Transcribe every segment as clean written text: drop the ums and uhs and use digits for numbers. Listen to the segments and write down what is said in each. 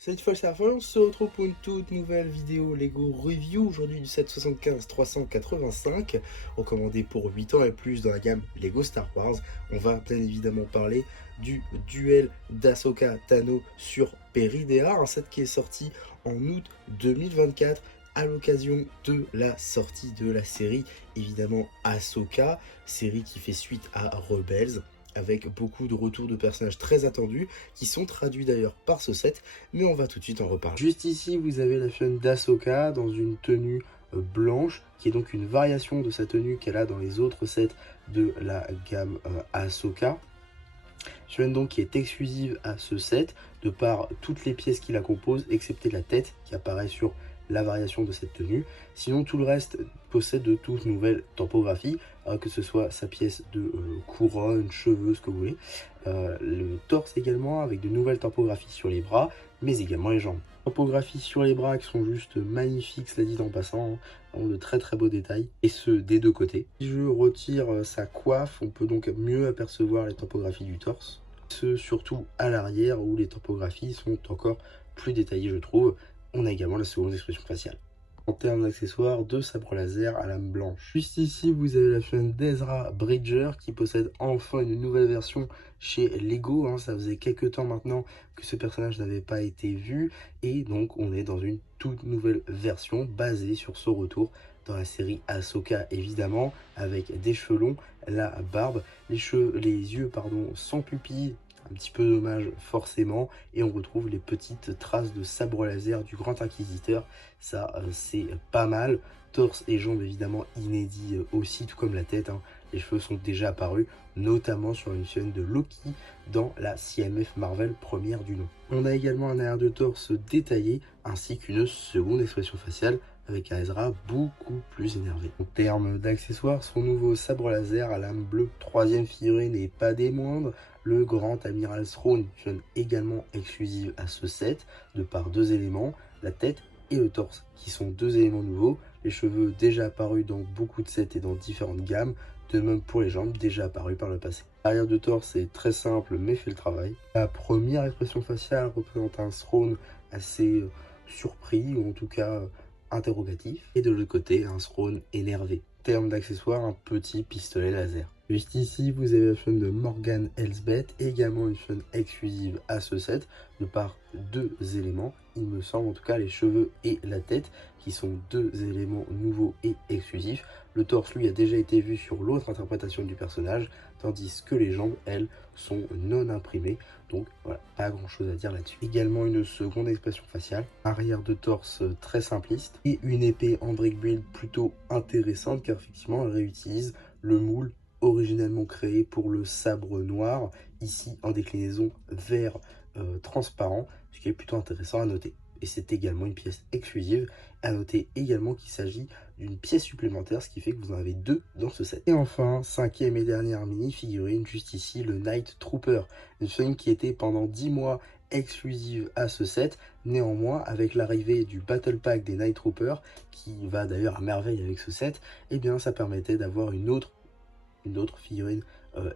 Cette fois, on se retrouve pour une toute nouvelle vidéo Lego Review, aujourd'hui du 775-385, recommandé pour 8 ans et plus dans la gamme Lego Star Wars. On va bien évidemment parler du duel d'Ahsoka Tano sur Peridea, un set qui est sorti en août 2024 à l'occasion de la sortie de la série, évidemment Ahsoka, série qui fait suite à Rebels, avec beaucoup de retours de personnages très attendus, qui sont traduits d'ailleurs par ce set, mais on va tout de suite en reparler. Juste ici, vous avez la figurine d'Ahsoka dans une tenue blanche, qui est donc une variation de sa tenue qu'elle a dans les autres sets de la gamme Ahsoka. Figurine donc qui est exclusive à ce set, de par toutes les pièces qui la composent, excepté la tête qui apparaît sur la variation de cette tenue. Sinon, tout le reste possède de toutes nouvelles topographies, que ce soit sa pièce de couronne, cheveux, ce que vous voulez. Le torse également, avec de nouvelles topographies sur les bras, mais également les jambes. Topographies sur les bras qui sont juste magnifiques, cela dit en passant, hein, vraiment de très très beaux détails, et ce des deux côtés. Si je retire sa coiffe, on peut donc mieux apercevoir les topographies du torse. Ce surtout à l'arrière, où les topographies sont encore plus détaillées, je trouve. On a également la seconde expression faciale. En termes d'accessoires, deux sabres laser à lame blanche. Juste ici, vous avez la figurine d'Ezra Bridger qui possède enfin une nouvelle version chez Lego. Hein. Ça faisait quelques temps maintenant que ce personnage n'avait pas été vu. Et donc, on est dans une toute nouvelle version basée sur son retour dans la série Ahsoka, évidemment, avec des cheveux longs, la barbe, les yeux sans pupille. Un petit peu dommage forcément, et on retrouve les petites traces de sabre laser du Grand Inquisiteur. Ça c'est pas mal. Torse et jambes évidemment inédits aussi, tout comme la tête, hein. Les cheveux sont déjà apparus, notamment sur une chaîne de Loki dans la CMF Marvel première du nom. On a également un arrière de torse détaillé ainsi qu'une seconde expression faciale avec un Ezra beaucoup plus énervé. En termes d'accessoires, son nouveau sabre laser à lame bleue, troisième figurine et pas des moindres, le Grand Amiral Throne, également exclusive à ce set, de par deux éléments, la tête et le torse, qui sont deux éléments nouveaux, les cheveux déjà apparus dans beaucoup de sets et dans différentes gammes, de même pour les jambes déjà apparus par le passé. L'arrière de torse est très simple mais fait le travail. La première expression faciale représente un Throne assez surpris, ou en tout cas interrogatif, et de l'autre côté un Throne énervé. En termes d'accessoires, un petit pistolet laser. Juste ici, vous avez la figurine de Morgan Elsbeth, également une figurine exclusive à ce set, de par deux éléments, il me semble en tout cas les cheveux et la tête, qui sont deux éléments nouveaux et exclusifs. Le torse, lui, a déjà été vu sur l'autre interprétation du personnage, tandis que les jambes, elles, sont non imprimées. Donc voilà, pas grand chose à dire là-dessus. Également une seconde expression faciale, arrière de torse très simpliste, et une épée en brick build plutôt intéressante, car effectivement elle réutilise le moule originellement créé pour le sabre noir, ici en déclinaison vert transparent, ce qui est plutôt intéressant à noter. Et c'est également une pièce exclusive. À noter également qu'il s'agit d'une pièce supplémentaire, ce qui fait que vous en avez deux dans ce set. Et enfin, cinquième et dernière mini-figurine, juste ici, le Night Trooper. Une figurine qui était pendant 10 mois exclusive à ce set. Néanmoins, avec l'arrivée du Battle Pack des Night Troopers, qui va d'ailleurs à merveille avec ce set, eh bien ça permettait d'avoir une autre figurine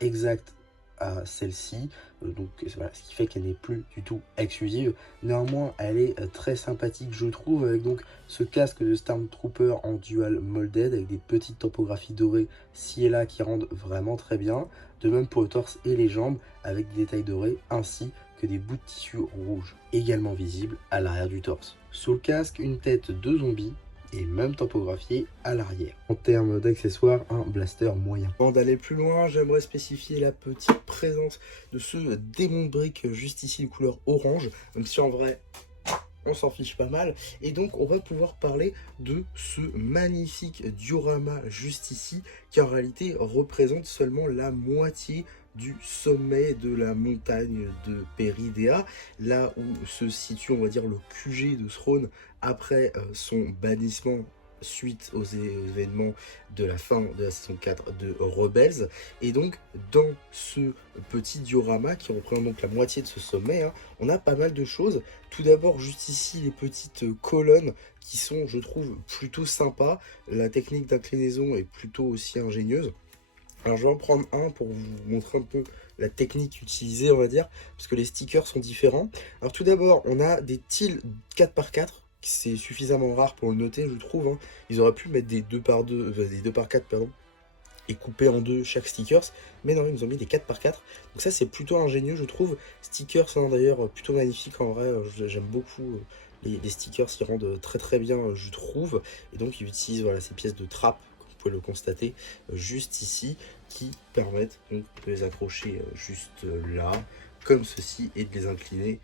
exacte à celle-ci, donc voilà, ce qui fait qu'elle n'est plus du tout exclusive. Néanmoins, elle est très sympathique, je trouve, avec donc ce casque de Stormtrooper en dual molded avec des petites topographies dorées ci et là qui rendent vraiment très bien. De même pour le torse et les jambes avec des détails dorés ainsi que des bouts de tissu rouge également visibles à l'arrière du torse. Sous le casque, une tête de zombie et même topographié à l'arrière. En termes d'accessoires, un blaster moyen. Avant d'aller plus loin, j'aimerais spécifier la petite présence de ce démon brick juste ici de couleur orange, même si en vrai on s'en fiche pas mal. Et donc on va pouvoir parler de ce magnifique diorama juste ici, qui en réalité représente seulement la moitié du sommet de la montagne de Peridea, là où se situe, on va dire, le QG de Throne après son bannissement suite aux événements de la fin de la saison 4 de Rebels. Et donc dans ce petit diorama qui représente donc la moitié de ce sommet, hein, on a pas mal de choses. Tout d'abord, juste ici, les petites colonnes qui sont, je trouve, plutôt sympas. La technique d'inclinaison est plutôt aussi ingénieuse. Alors je vais en prendre un pour vous montrer un peu la technique utilisée, on va dire, parce que les stickers sont différents. Alors tout d'abord, on a des tiles 4x4, c'est suffisamment rare pour le noter, je trouve, hein. Ils auraient pu mettre des 2x2, des 2x4, pardon, et couper en deux chaque stickers, mais non, ils nous ont mis des 4x4, donc ça c'est plutôt ingénieux, je trouve. Stickers, hein, d'ailleurs, plutôt magnifique en vrai, j'aime beaucoup les stickers, ils rendent très très bien, je trouve, et donc ils utilisent voilà, ces pièces de trappe, comme vous pouvez le constater, juste ici, qui permettent donc de les accrocher juste là, comme ceci, et de les incliner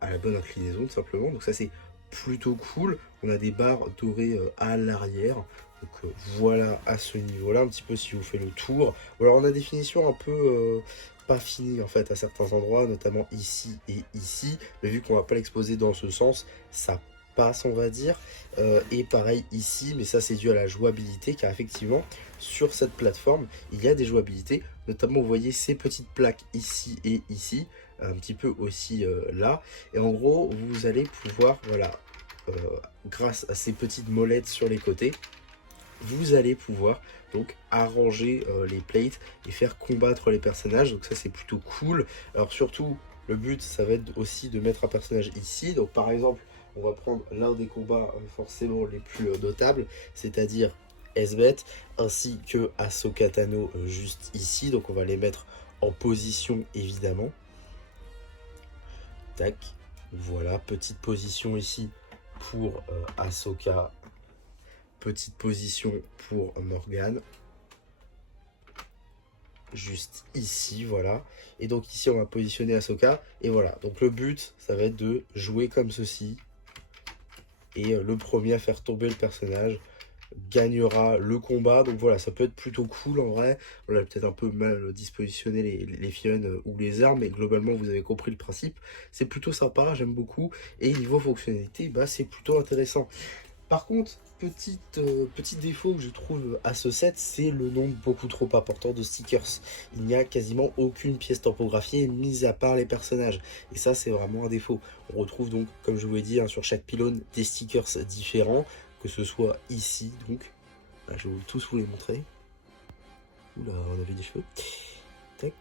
à la bonne inclinaison tout simplement. Donc ça c'est plutôt cool. On a des barres dorées à l'arrière. Donc voilà à ce niveau là, un petit peu si vous faites le tour. Ou alors on a des finitions un peu pas finies en fait à certains endroits, notamment ici et ici. Mais vu qu'on va pas l'exposer dans ce sens, ça passe on va dire. Et pareil ici, mais ça c'est dû à la jouabilité, car effectivement sur cette plateforme il y a des jouabilités, notamment vous voyez ces petites plaques ici et ici, un petit peu aussi là, et en gros vous allez pouvoir voilà, euh, grâce à ces petites molettes sur les côtés, vous allez pouvoir donc arranger les plates et faire combattre les personnages, donc ça c'est plutôt cool. Alors surtout le but ça va être aussi de mettre un personnage ici, donc par exemple on va prendre l'un des combats forcément les plus notables, c'est-à-dire Esbeth ainsi que Ahsoka Tano juste ici, donc on va les mettre en position évidemment. Tac, voilà, petite position ici pour Ahsoka, petite position pour Morgane, juste ici, voilà. Et donc ici on va positionner Ahsoka, et voilà. Donc le but, ça va être de jouer comme ceci, et le premier à faire tomber le personnage gagnera le combat. Donc voilà, ça peut être plutôt cool en vrai. On a peut-être un peu mal dispositionné les Fion ou les armes, mais globalement vous avez compris le principe. C'est plutôt sympa, j'aime beaucoup. Et niveau fonctionnalité, bah, c'est plutôt intéressant. Par contre, petit défaut que je trouve à ce set, c'est le nombre beaucoup trop important de stickers. Il n'y a quasiment aucune pièce typographiée mise à part les personnages. Et ça, c'est vraiment un défaut. On retrouve donc, comme je vous l'ai dit, hein, sur chaque pylône, des stickers différents, que ce soit ici, donc. Là, je vais tous vous les montrer. Oula, on avait des cheveux. Tac.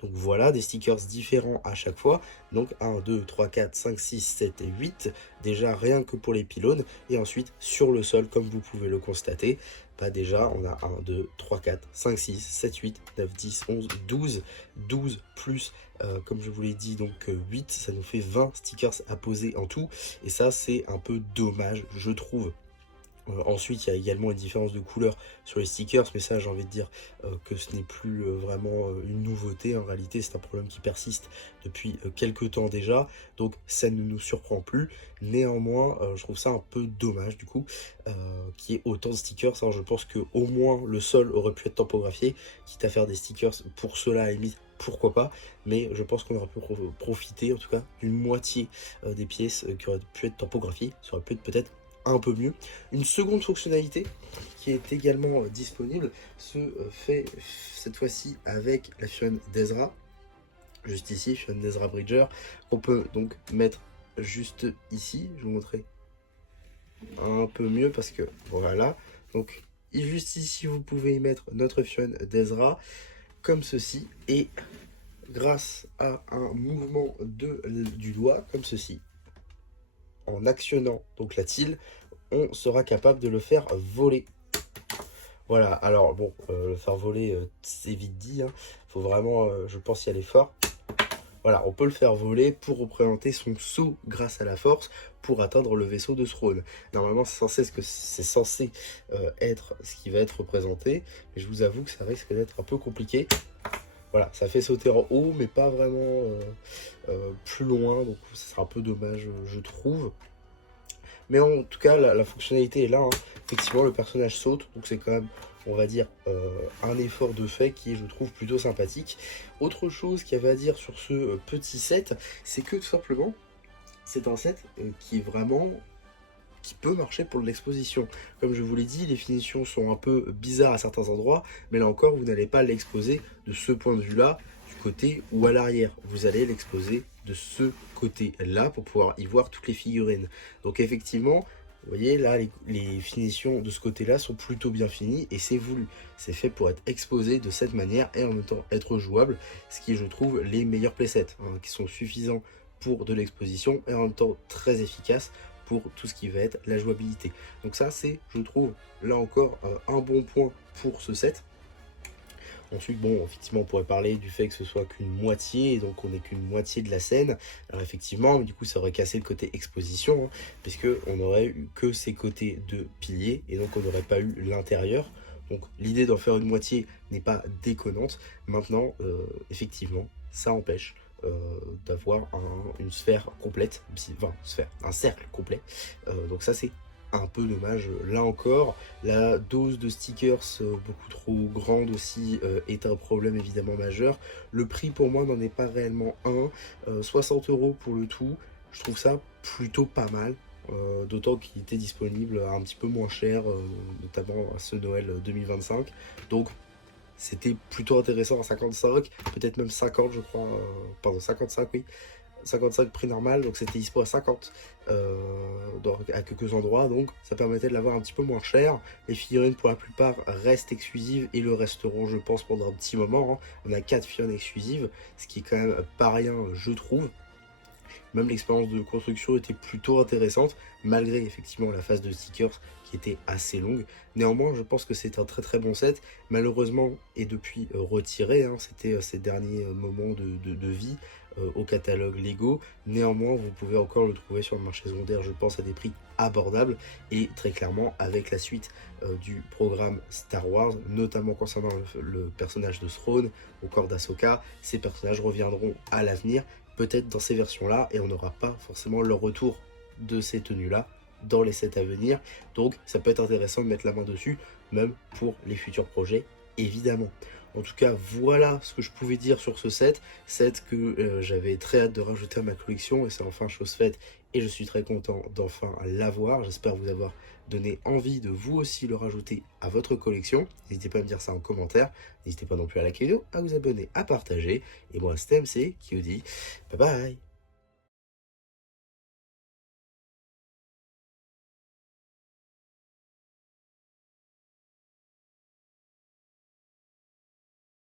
Donc voilà, des stickers différents à chaque fois. Donc 1, 2, 3, 4, 5, 6, 7 et 8. Déjà rien que pour les pylônes. Et ensuite sur le sol, comme vous pouvez le constater, bah déjà on a 1, 2, 3, 4, 5, 6, 7, 8, 9, 10, 11, 12. 12 plus, comme je vous l'ai dit, donc 8. Ça nous fait 20 stickers à poser en tout. Et ça c'est un peu dommage, je trouve. Ensuite, il y a également une différence de couleur sur les stickers, mais ça, j'ai envie de dire que ce n'est plus vraiment une nouveauté. En réalité, c'est un problème qui persiste depuis quelques temps déjà, donc ça ne nous surprend plus. Néanmoins, je trouve ça un peu dommage, du coup, qu'il y ait autant de stickers. Alors, je pense qu'au moins le sol aurait pu être typographié, quitte à faire des stickers pour cela, à la limite, pourquoi pas, mais je pense qu'on aurait pu profiter, en tout cas, d'une moitié des pièces qui auraient pu être typographiées. Ça aurait pu être peut-être un peu mieux. Une seconde fonctionnalité qui est également disponible se fait cette fois-ci avec la Fion d'Ezra, juste ici, Fion d'Ezra Bridger, qu'on peut donc mettre juste ici. Je vais vous montrer un peu mieux parce que voilà, donc juste ici vous pouvez y mettre notre Fion d'Ezra comme ceci, et grâce à un mouvement du doigt comme ceci, en actionnant donc la tile, on sera capable de le faire voler. Voilà, alors bon, le faire voler, c'est vite dit, hein. Faut vraiment, je pense, y aller fort. Voilà, on peut le faire voler pour représenter son saut grâce à la force pour atteindre le vaisseau de Throne. Normalement, c'est censé être ce qui va être représenté, mais je vous avoue que ça risque d'être un peu compliqué. Voilà, ça fait sauter en haut, mais pas vraiment plus loin, donc ça sera un peu dommage, je trouve. Mais en tout cas, la fonctionnalité est là, hein. Effectivement, le personnage saute, donc c'est quand même, on va dire, un effort de fait qui est, je trouve, plutôt sympathique. Autre chose qu'il y avait à dire sur ce petit set, c'est que tout simplement, c'est un set qui est vraiment, qui peut marcher pour l'exposition. Comme je vous l'ai dit, les finitions sont un peu bizarres à certains endroits, mais là encore, vous n'allez pas l'exposer de ce point de vue-là, du côté ou à l'arrière. Vous allez l'exposer de ce côté-là pour pouvoir y voir toutes les figurines. Donc effectivement, Vous voyez, là, les finitions de ce côté-là sont plutôt bien finies et c'est voulu. C'est fait pour être exposé de cette manière et en même temps être jouable, ce qui est, je trouve, les meilleurs playsets, hein, qui sont suffisants pour de l'exposition et en même temps très efficaces pour tout ce qui va être la jouabilité. Donc ça, c'est, je trouve, là encore, un bon point pour ce set. Ensuite, bon, effectivement, on pourrait parler du fait que ce soit qu'une moitié, et donc on n'est qu'une moitié de la scène. Alors effectivement, du coup, ça aurait cassé le côté exposition, hein, puisque on aurait eu que ces côtés de piliers, et donc on n'aurait pas eu l'intérieur. Donc l'idée d'en faire une moitié n'est pas déconnante. Maintenant, effectivement, ça empêche d'avoir une sphère complète, enfin, sphère, un cercle complet. Donc ça, c'est un peu dommage. Là encore, la dose de stickers beaucoup trop grande aussi est un problème évidemment majeur. Le prix pour moi n'en est pas réellement un. 60 € pour le tout, je trouve ça plutôt pas mal. D'autant qu'il était disponible à un petit peu moins cher, notamment à ce Noël 2025. Donc c'était plutôt intéressant à 55, peut-être même 50 je crois, pardon 55 oui, 55 prix normal, donc c'était dispo à 50 à quelques endroits, donc ça permettait de l'avoir un petit peu moins cher. Les figurines pour la plupart restent exclusives et le resteront je pense pendant un petit moment, hein. On a 4 figurines exclusives, ce qui est quand même pas rien je trouve. Même l'expérience de construction était plutôt intéressante, malgré effectivement la phase de stickers qui était assez longue. Néanmoins, je pense que c'est un très très bon set. Malheureusement, et depuis retiré, hein, c'était ces derniers moments de vie au catalogue Lego. Néanmoins, vous pouvez encore le trouver sur le marché secondaire, je pense, à des prix abordables. Et très clairement, avec la suite du programme Star Wars, notamment concernant le personnage de Throne au corps d'Ahsoka, ces personnages reviendront à l'avenir, peut-être dans ces versions-là, et on n'aura pas forcément le retour de ces tenues-là dans les sets à venir. Donc ça peut être intéressant de mettre la main dessus, même pour les futurs projets, évidemment. En tout cas, voilà ce que je pouvais dire sur ce set que j'avais très hâte de rajouter à ma collection, et c'est enfin chose faite, et je suis très content d'enfin l'avoir. J'espère vous avoir donné envie de vous aussi le rajouter à votre collection. N'hésitez pas à me dire ça en commentaire, n'hésitez pas non plus à liker la vidéo, à vous abonner, à partager, et moi c'était MC qui vous dit bye bye.